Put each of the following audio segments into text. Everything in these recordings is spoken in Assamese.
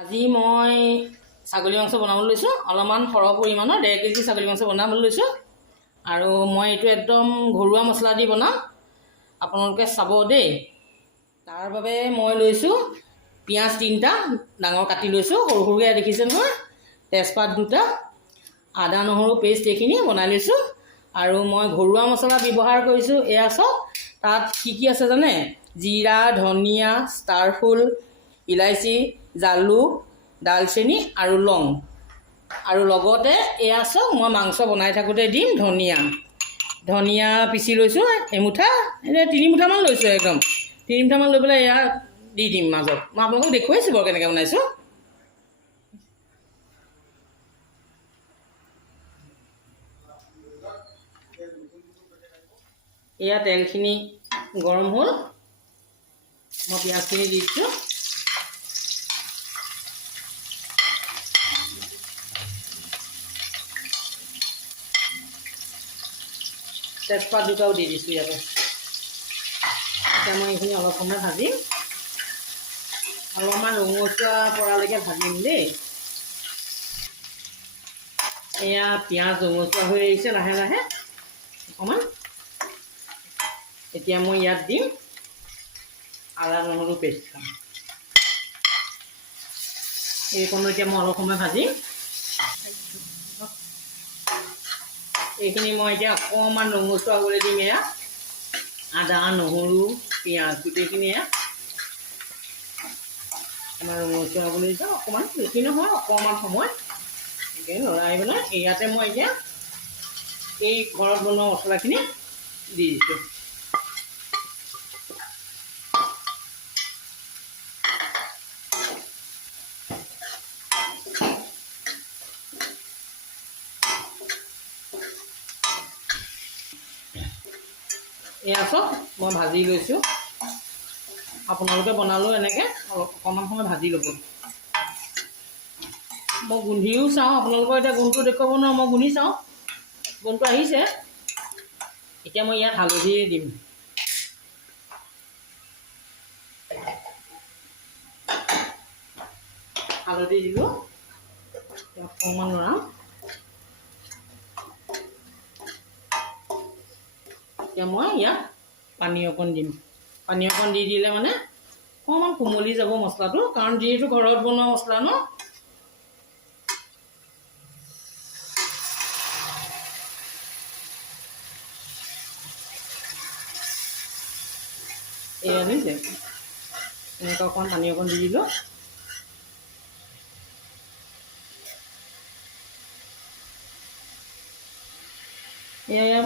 আজি মই ছাগলী মাংস বনাবলৈ লৈছোঁ। অলপমান সৰহ পৰিমাণৰ 1.5 কেজি ছাগলী মাংস বনাবলৈ লৈছোঁ আৰু মই এইটো একদম ঘৰুৱা মছলা দি বনাম, আপোনালোকে চাব দেই। তাৰ বাবে মই লৈছোঁ পিঁয়াজ 3টা ডাঙৰ কাটি লৈছোঁ, সৰু সৰুকৈ দেখিছে নহয়, তেজপাত 2টা, আদা নহৰু পেষ্ট এইখিনি বনাই লৈছোঁ আৰু মই ঘৰুৱা মছলা ব্যৱহাৰ কৰিছোঁ। এয়া চাওক, তাত কি আছে জানে? জিৰা, ধনিয়া, ষ্টাৰফুল, ইলাইচি, জালুক, দালচেনি আৰু লং, আৰু লগতে এয়া চাওক মই মাংস বনাই থাকোঁতে দিম ধনিয়া পিচি লৈছোঁ, এমুঠা, এনে 3 মুঠামান লৈছোঁ, একদম 3 মুঠামান লৈ পেলাই এয়া দি দিম মাজত। মই আপোনালোকক দেখুৱাইছোঁ বাৰু কেনেকৈ বনাইছোঁ। এয়া তেলখিনি গৰম হ'ল, মই পিঁয়াজখিনি দি দিছোঁ। তেজপাত 2টাও দি দিছোঁ ইয়াতে। এতিয়া মই এইখিনি অলপ সময় ভাজিম, অলপমান ৰঙচুৱা পৰালৈকে ভাজিম দেই। এয়া পিঁয়াজ ৰঙচুৱা হৈ আহিছে লাহে লাহে অকণমান। এতিয়া মই ইয়াত দিম আদা নহৰু পেষ্ট। এইকণো এতিয়া মই অলপ সময় ভাজিম। এইখিনি মই এতিয়া অকণমান ৰঙচুৱা হ'বলৈ দিম। এয়া আদা নহৰু পিঁয়াজ গোটেইখিনি এয়া আমাৰ ৰঙচুৱা হ'বলৈ দিওঁ অকণমান, বেছি নহয়, অকণমান সময় এনেকৈ লৰাই পেলাই ইয়াতে মই এতিয়া এই ঘৰত বনোৱা মছলাখিনি দি দিছোঁ। এয়া চাওক মই ভাজি লৈছোঁ। আপোনালোকে বনালেও এনেকৈ অকণমান সময় ভাজি ল'ব। মই গোন্ধিও চাওঁ, আপোনালোকৰ এতিয়া গোন্ধটো দেখুৱাব নোৱাৰোঁ, মই গোন্ধি চাওঁ, গোন্ধটো আহিছে। এতিয়া মই ইয়াত হালধি দিম। হালধি দিলোঁ, অকণমান লৰাম। এতিয়া মই ইয়াত পানী অকণ দিম। পানী অকণ দি দিলে মানে অকণমান কোমলি যাব মছলাটো, কাৰণ যিহেতু ঘৰত বনোৱা মছলা ন। এয়া দিছে এনেকৈ অকণ পানী অকণ দি দিলোঁ। এয়া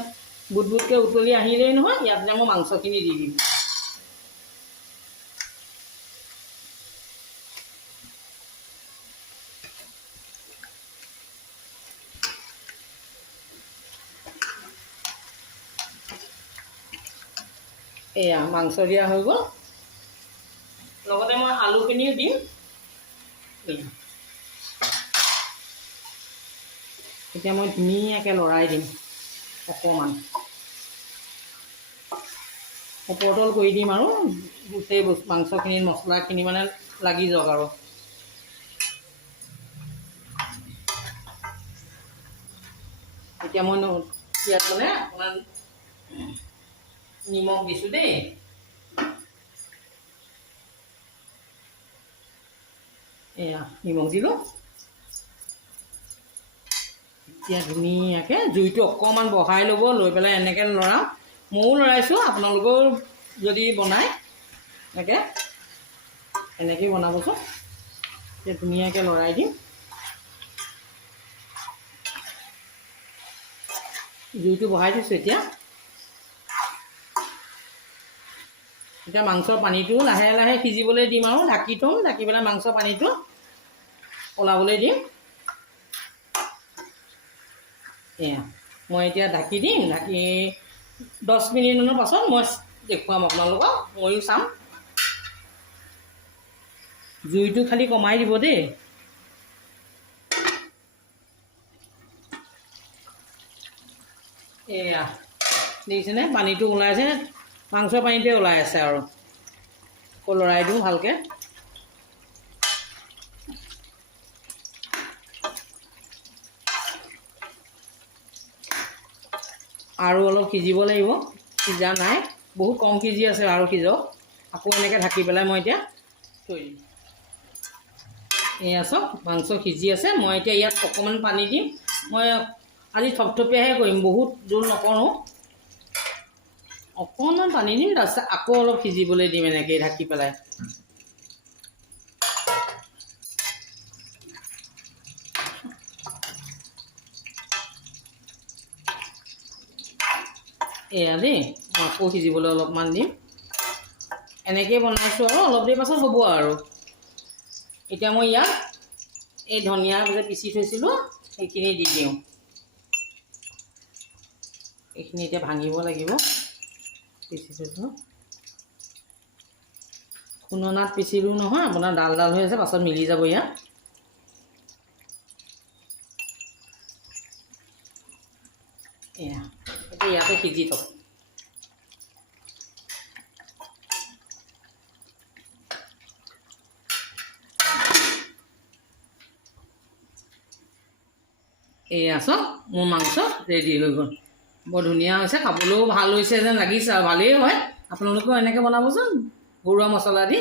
বুট বুটকৈ উতলি আহিলেই নহয়, ইয়াতে মই মাংসখিনি দি দিম। এয়া মাংস দিয়া হৈ গ'ল, লগতে মই আলুখিনিও দিম। এতিয়া মই ধুনীয়াকৈ লৰাই দিম, অকণমান ওপৰতল কৰি দিম আৰু গোটেই মাংসখিনি মছলাখিনি মানে লাগি যাওক। আৰু এতিয়া মই ইয়াত মানে অকণমান নিমখ দিছোঁ দেই। এয়া নিমখ দিলোঁ। এতিয়া ধুনীয়াকৈ জুইটো অকণমান বঢ়াই ল'ব, লৈ পেলাই এনেকৈ লৰাম। ময়ো লৰাইছোঁ, আপোনালোকেও যদি বনায় এনেকৈ বনাবচোন। এতিয়া ধুনীয়াকৈ লৰাই দিম। জুইটো বঢ়াই দিছোঁ। এতিয়া মাংসৰ পানীটো লাহে লাহে সিজিবলৈ দিম আৰু ঢাকি থ'ম। ঢাকি পেলাই মাংসৰ পানীটো ওলাবলৈ দিম। এয়া মই এতিয়া ঢাকি দিম। ঢাকি 10 মিনিটমানৰ পাছত মই দেখুৱাম আপোনালোকক, ময়ো চাম। জুইটো খালি কমাই দিব দেই। এয়া দেখিছেনে, পানীটো ওলাইছে, মাংসৰ পানীটোৱে ওলাই আছে। আৰু আকৌ লৰাই দিওঁ ভালকৈ। আৰু অলপ সিজিব লাগিব, সিজা নাই, বহুত কম সিজি আছে, আৰু সিজক। আকৌ এনেকৈ ঢাকি পেলাই মই এতিয়া থৈ দিম। এয়া চাওক মাংস সিজি আছে। মই এতিয়া ইয়াত অকণমান পানী দিম। মই আজি থপথপীয়াহে কৰিম, বহুত জোল নকৰোঁ। অকণমান পানী দিম, তাৰপিছত আকৌ অলপ সিজিবলৈ দিম এনেকৈ ঢাকি পেলাই। এয়া দেই, মই আকৌ সিজিবলৈ অলপমান দিম। এনেকৈ বনাইছোঁ আৰু অলপ দেৰি পাছত হ'ব আৰু। এতিয়া মই ইয়াত এই ধনিয়া যে পিচি থৈছিলোঁ সেইখিনি দি দিওঁ। এইখিনি এতিয়া ভাঙিব লাগিব, পিচি থৈছোঁ। খুন্দনাত পিচিলোঁ নহয়, আপোনাৰ ডাল ডাল হৈ আছে, পাছত মিলি যাব ইয়াত। এয়া এতিয়া ইয়াতে সিজি থওক। এয়া চাওক মোৰ মাংস ৰেডি হৈ গ'ল। বৰ ধুনীয়া হৈছে, খাবলৈও ভাল হৈছে যেন লাগিছে আৰু ভালেই হয়। আপোনালোকেও এনেকৈ বনাবচোন ঘৰুৱা মছলা দি।